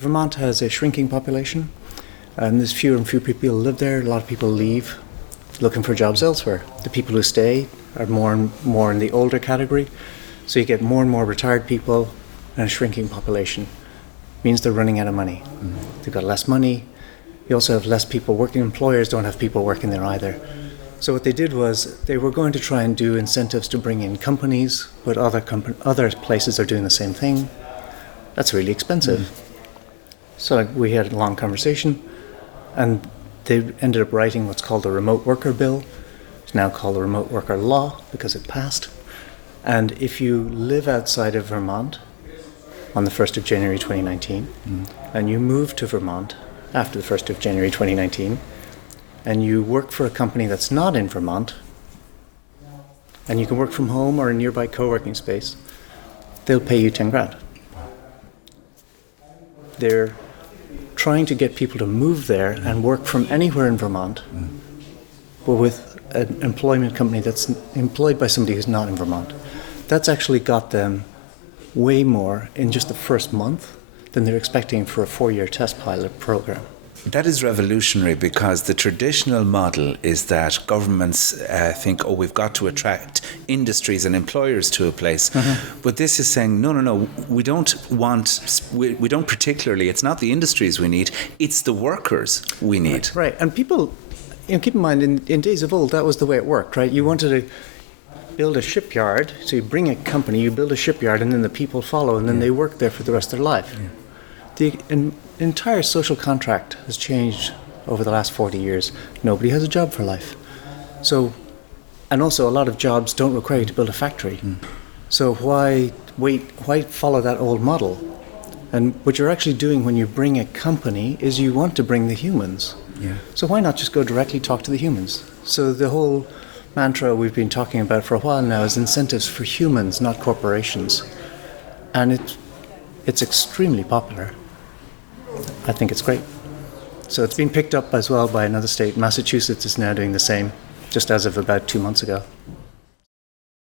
Vermont has a shrinking population, and there's fewer and fewer people who live there. A lot of people leave looking for jobs elsewhere. The people who stay are more and more in the older category, so you get more and more retired people and a shrinking population. It means they're running out of money. They've got less money. You also have less people working. Employers don't have people working there either. So what they did was they were going to try and do incentives to bring in companies, but other places are doing the same thing. That's really expensive. So we had a long conversation, and they ended up writing what's called the Remote Worker Bill. It's now called the Remote Worker Law because it passed. And if you live outside of Vermont on the 1st of January 2019, and you move to Vermont after the 1st of January 2019, and you work for a company that's not in Vermont, and you can work from home or a nearby co-working space, they'll pay you 10 grand. They're trying to get people to move there and work from anywhere in Vermont, but with an employment company that's employed by somebody who's not in Vermont. That's actually got them way more in just the first month than they're expecting for a 4-year test pilot program. That is revolutionary, because the traditional model is that governments think, we've got to attract industries and employers to a place. But this is saying, no, we don't particularly, it's not the industries we need, it's the workers we need. Right. And people, keep in mind, in days of old, that was the way it worked, right? You wanted to build a shipyard, so you bring a company, you build a shipyard, and then the people follow, and then they work there for the rest of their life. The entire social contract has changed over the last 40 years. Nobody has a job for life. So, and also a lot of jobs don't require you to build a factory. So why follow that old model? And what you're actually doing when you bring a company is you want to bring the humans. So why not just go directly talk to the humans? So the whole mantra we've been talking about for a while now is incentives for humans, not corporations. And it's extremely popular. I think it's great. So it's been picked up as well by another state. Massachusetts is now doing the same, just as of about 2 months ago.